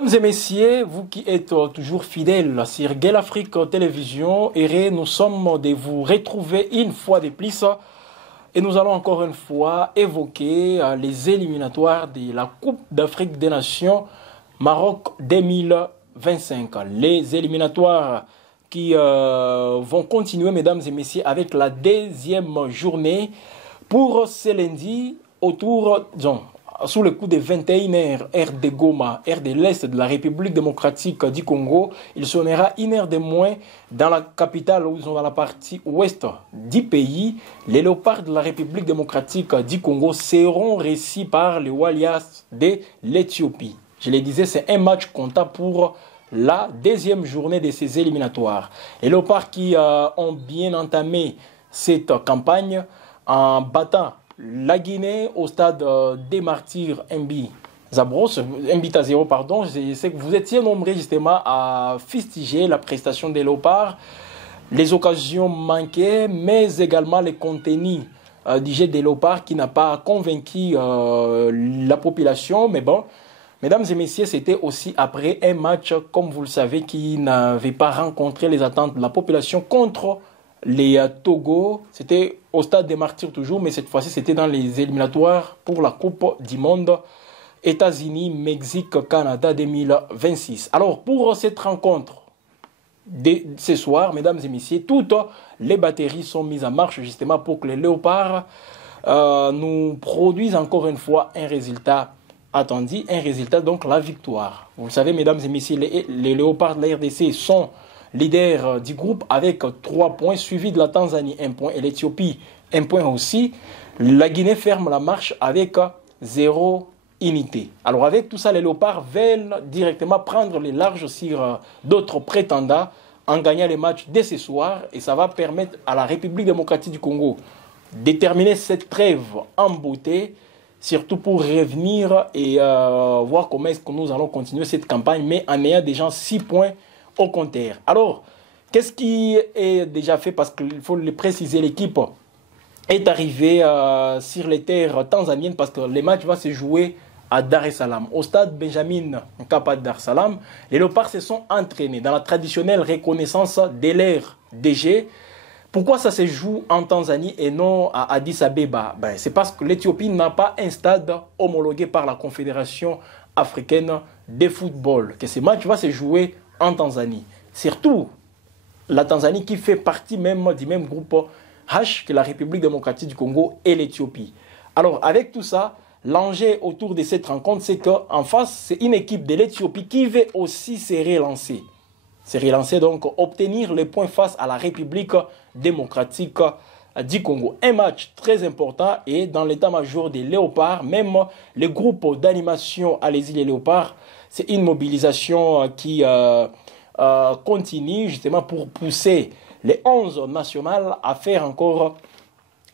Mesdames et messieurs, vous qui êtes toujours fidèles sur Gale Afrique Télévision, nous sommes de vous retrouver une fois de plus et nous allons encore une fois évoquer les éliminatoires de la Coupe d'Afrique des Nations Maroc 2025. Les éliminatoires qui vont continuer, mesdames et messieurs, avec la deuxième journée pour ce lundi autour, sous le coup des 21h, heure de Goma, heure de l'Est de la République démocratique du Congo. Il sonnera une heure de moins dans la capitale, ou dans la partie ouest du pays. Les léopards de la République démocratique du Congo seront reçus par les Walias de l'Éthiopie. Je le disais, c'est un match comptable pour la deuxième journée de ces éliminatoires. Les léopards qui ont bien entamé cette campagne en battant la Guinée au stade des Martyrs Mbi Zabros, Mbita 0, pardon. Je sais que vous étiez nombreux justement à fustiger la prestation des léopards, les occasions manquées, mais également les contenus du jeu des léopards qui n'a pas convaincu la population. Mais bon, mesdames et messieurs, c'était aussi après un match, comme vous le savez, qui n'avait pas rencontré les attentes de la population contre les Togo. C'était au stade des Martyrs toujours, mais cette fois-ci c'était dans les éliminatoires pour la Coupe du Monde États-Unis, Mexique, Canada 2026. Alors pour cette rencontre de ce soir, mesdames et messieurs, toutes les batteries sont mises en marche justement pour que les léopards nous produisent encore une fois un résultat attendu, un résultat donc la victoire. Vous le savez, mesdames et messieurs, les léopards de la RDC sont leader du groupe avec 3 points, suivi de la Tanzanie 1 point et l'Éthiopie 1 point aussi. La Guinée ferme la marche avec 0 unité. Alors avec tout ça, les léopards veulent directement prendre les larges sur d'autres prétendants en gagnant les matchs dès ce soir, et ça va permettre à la République démocratique du Congo de terminer cette trêve en beauté, surtout pour revenir et voir comment est-ce que nous allons continuer cette campagne, mais en ayant déjà 6 points au compteur. Alors, qu'est-ce qui est déjà fait? Parce qu'il faut le préciser, l'équipe est arrivée sur les terres tanzaniennes parce que les matchs vont se jouer à Dar es Salaam. Au stade Benjamin Mkapa de Dar es Salaam, les léopards se sont entraînés dans la traditionnelle reconnaissance de l'ère DG. Pourquoi ça se joue en Tanzanie et non à Addis Abeba? C'est parce que l'Éthiopie n'a pas un stade homologué par la Confédération africaine de football. Que ces matchs vont se jouer en Tanzanie. Surtout la Tanzanie qui fait partie même du même groupe H que la République démocratique du Congo et l'Éthiopie. Alors avec tout ça, l'enjeu autour de cette rencontre, c'est qu'en face, c'est une équipe de l'Éthiopie qui veut aussi se relancer. Se relancer, donc obtenir les points face à la République démocratique du Congo. Un match très important, et dans l'état-major des léopards, même le groupe d'animation Allez-y les léopards, c'est une mobilisation qui continue justement pour pousser les 11 nationales à faire encore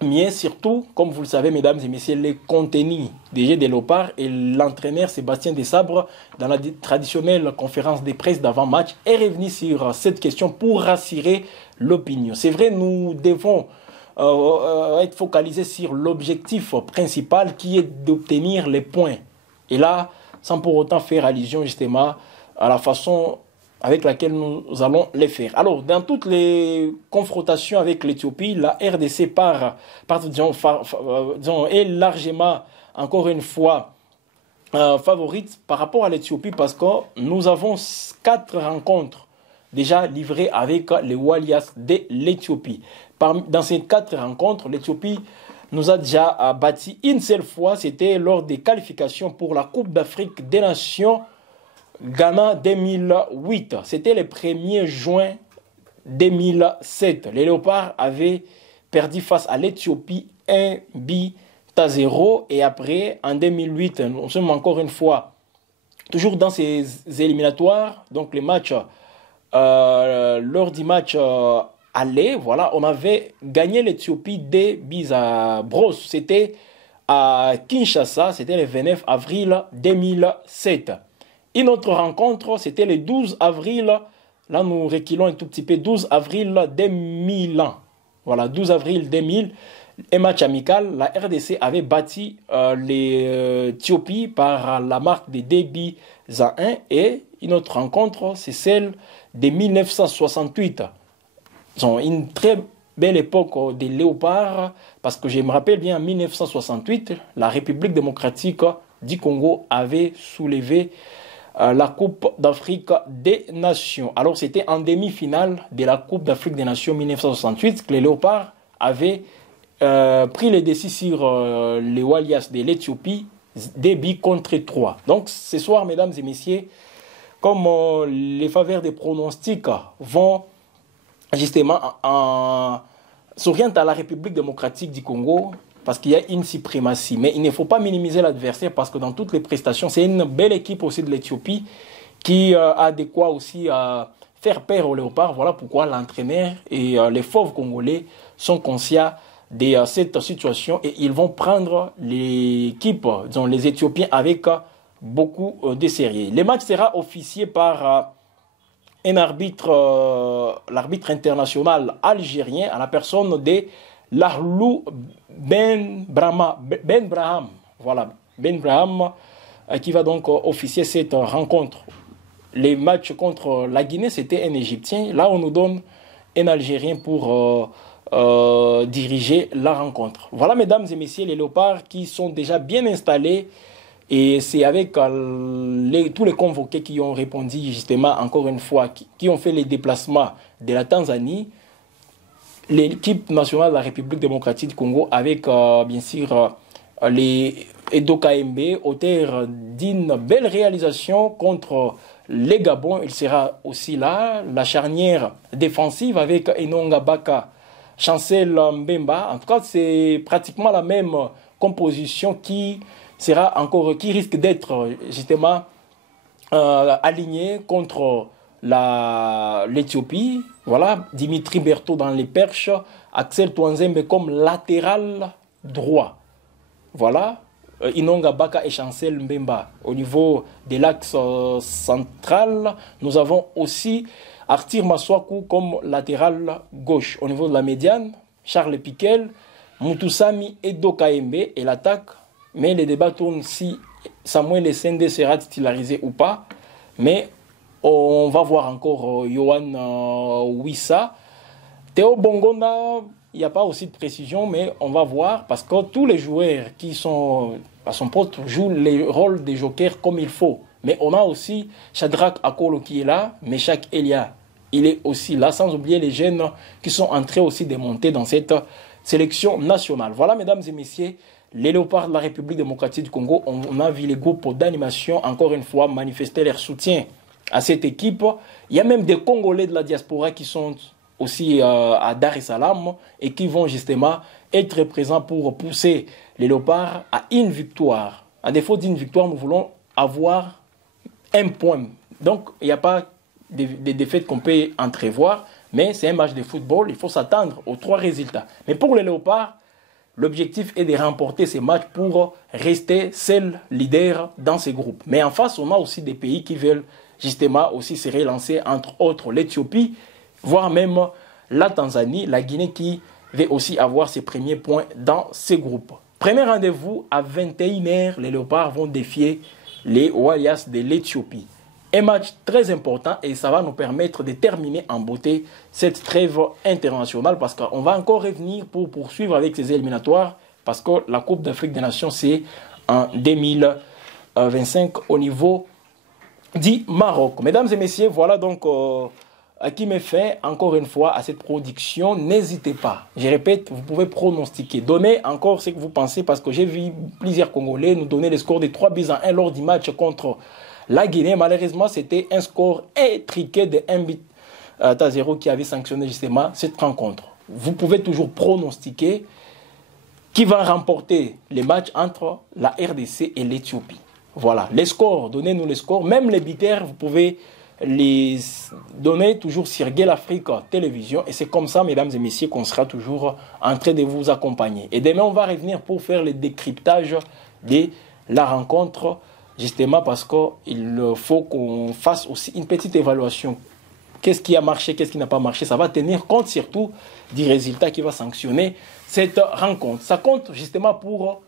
mieux, surtout, comme vous le savez, mesdames et messieurs, les contenus des jeux des léopards, et l'entraîneur Sébastien Desabre, dans la traditionnelle conférence de presse d'avant-match, est revenu sur cette question pour rassurer l'opinion. C'est vrai, nous devons être focalisés sur l'objectif principal qui est d'obtenir les points. Et là, sans pour autant faire allusion justement à la façon avec laquelle nous allons les faire. Alors, dans toutes les confrontations avec l'Éthiopie, la RDC est largement, encore une fois, favorite par rapport à l'Éthiopie, parce que nous avons 4 rencontres déjà livrées avec les Walias de l'Éthiopie. Dans ces 4 rencontres, l'Éthiopie nous a déjà battu une seule fois, c'était lors des qualifications pour la Coupe d'Afrique des Nations Ghana 2008. C'était le 1er juin 2007. Les léopards avaient perdu face à l'Éthiopie 1 but à 0, et après, en 2008, nous sommes encore une fois toujours dans ces éliminatoires, donc les matchs, lors du match aller, voilà, on avait gagné l'Éthiopie des buts à Bros. C'était à Kinshasa, c'était le 29 avril 2007. Une autre rencontre, c'était le 12 avril, là nous reculons un tout petit peu, 12 avril 2000. Voilà, 12 avril 2000, un match amical, la RDC avait battu l'Éthiopie par la marque de 2 buts à 1. Et une autre rencontre, c'est celle de 1968. Une très belle époque des Léopards, parce que je me rappelle bien, en 1968, la République démocratique du Congo avait soulevé la Coupe d'Afrique des Nations. Alors c'était en demi-finale de la Coupe d'Afrique des Nations 1968 que les Léopards avaient pris les décis sur les Walias de l'Éthiopie, des buts contre 3. Donc ce soir, mesdames et messieurs, comme les faveurs des pronostics vont justement s'orientent à la République démocratique du Congo, parce qu'il y a une suprématie. Mais il ne faut pas minimiser l'adversaire, parce que dans toutes les prestations, c'est une belle équipe aussi de l'Éthiopie qui a de quoi aussi faire peur aux Léopards. Voilà pourquoi l'entraîneur et les fauves congolais sont conscients de cette situation et ils vont prendre l'équipe, disons les Éthiopiens, avec beaucoup de sérieux. Le match sera officié par un arbitre, l'arbitre international algérien, à la personne de Lahlou Ben Braham. Voilà, Ben Braham, qui va donc officier cette rencontre. Les matchs contre la Guinée, c'était un Égyptien. Là, on nous donne un Algérien pour diriger la rencontre. Voilà, mesdames et messieurs, les Léopards qui sont déjà bien installés. Et c'est avec tous les convoqués qui ont répondu, justement, encore une fois, qui ont fait les déplacements de la Tanzanie, l'équipe nationale de la République démocratique du Congo, avec bien sûr les Edo KMB, auteur d'une belle réalisation contre les Gabon. Il sera aussi là, la charnière défensive avec Enonga Baka, Chancel Mbemba. En tout cas, c'est pratiquement la même composition qui risque d'être justement alignée contre l'Éthiopie. Voilà, Dimitri Berthaud dans les perches, Axel Touanzembe comme latéral droit. Voilà, Inonga Baka et Chancel Mbemba. Au niveau de l'axe central, nous avons aussi Arthur Maswaku comme latéral gauche. Au niveau de la médiane, Charles Piquel, Mutusami et Dokaembe et l'attaque. Mais les débats tournent si Samuel Essende sera titularisé ou pas. Mais on va voir encore Yohan Wissa. Théo Bongonda, il n'y a pas aussi de précision, mais on va voir parce que tous les joueurs qui sont à son poste jouent les rôles des jokers comme il faut. Mais on a aussi Shadrach Akolo qui est là, Meshak Elia, il est aussi là, sans oublier les jeunes qui sont en train aussi de monter dans cette sélection nationale. Voilà, mesdames et messieurs, les Léopards de la République démocratique du Congo. On a vu les groupes d'animation, encore une fois, manifester leur soutien à cette équipe. Il y a même des Congolais de la diaspora qui sont aussi à Dar es Salaam et qui vont justement être présents pour pousser les Léopards à une victoire. À défaut d'une victoire, nous voulons avoir un point. Donc, il n'y a pas de défaites qu'on peut entrevoir, mais c'est un match de football. Il faut s'attendre aux 3 résultats. Mais pour les Léopards, l'objectif est de remporter ces matchs pour rester seul leader dans ces groupes. Mais en face, on a aussi des pays qui veulent justement aussi se relancer, entre autres l'Éthiopie, voire même la Tanzanie, la Guinée qui veut aussi avoir ses premiers points dans ces groupes. Premier rendez-vous à 21h, les Léopards vont défier les Walias de l'Éthiopie. Un match très important et ça va nous permettre de terminer en beauté cette trêve internationale parce qu'on va encore revenir pour poursuivre avec ces éliminatoires parce que la Coupe d'Afrique des Nations c'est en 2025 au niveau du Maroc. Mesdames et messieurs, voilà donc qui met fin encore une fois à cette production. N'hésitez pas, je répète, vous pouvez pronostiquer, donnez encore ce que vous pensez parce que j'ai vu plusieurs Congolais nous donner le score de 3-1 lors du match contre la Guinée. Malheureusement, c'était un score étriqué de 1-0 qui avait sanctionné justement cette rencontre. Vous pouvez toujours pronostiquer qui va remporter les matchs entre la RDC et l'Éthiopie. Voilà, les scores, donnez-nous les scores. Même les bitaires, vous pouvez les donner toujours sur Gueule Afrique Télévision. Et c'est comme ça, mesdames et messieurs, qu'on sera toujours en train de vous accompagner. Et demain, on va revenir pour faire le décryptage de la rencontre. Justement parce qu'il faut qu'on fasse aussi une petite évaluation. Qu'est-ce qui a marché, qu'est-ce qui n'a pas marché. Ça va tenir compte surtout du résultat qui va sanctionner cette rencontre. Ça compte justement pour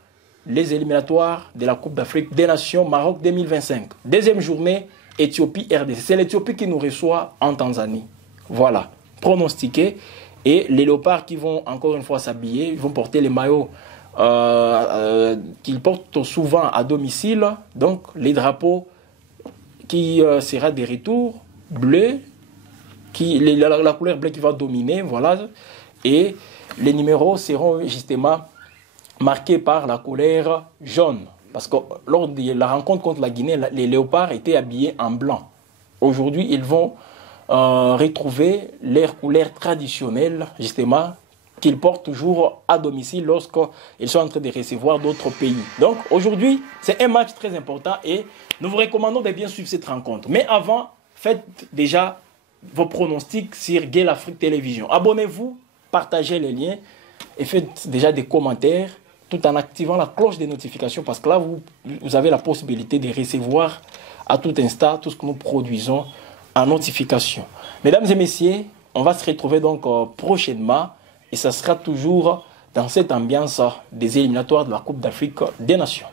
les éliminatoires de la Coupe d'Afrique des Nations Maroc 2025. Deuxième journée, Éthiopie-RDC. C'est l'Éthiopie qui nous reçoit en Tanzanie. Voilà, pronostiqué. Et les léopards qui vont encore une fois s'habiller, ils vont porter les maillots qu'ils portent souvent à domicile. Donc les drapeaux qui sera des retours bleus, la couleur bleue qui va dominer, voilà. Et les numéros seront justement marqués par la couleur jaune. Parce que lors de la rencontre contre la Guinée, les léopards étaient habillés en blanc. Aujourd'hui, ils vont retrouver leur couleur traditionnelle, justement, qu'ils portent toujours à domicile lorsqu'ils sont en train de recevoir d'autres pays. Donc aujourd'hui, c'est un match très important et nous vous recommandons de bien suivre cette rencontre. Mais avant, faites déjà vos pronostics sur Gale Afrique Télévision. Abonnez-vous, partagez les liens et faites déjà des commentaires tout en activant la cloche des notifications parce que là, vous avez la possibilité de recevoir à tout instant tout ce que nous produisons en notification. Mesdames et messieurs, on va se retrouver donc prochainement et ça sera toujours dans cette ambiance des éliminatoires de la Coupe d'Afrique des Nations.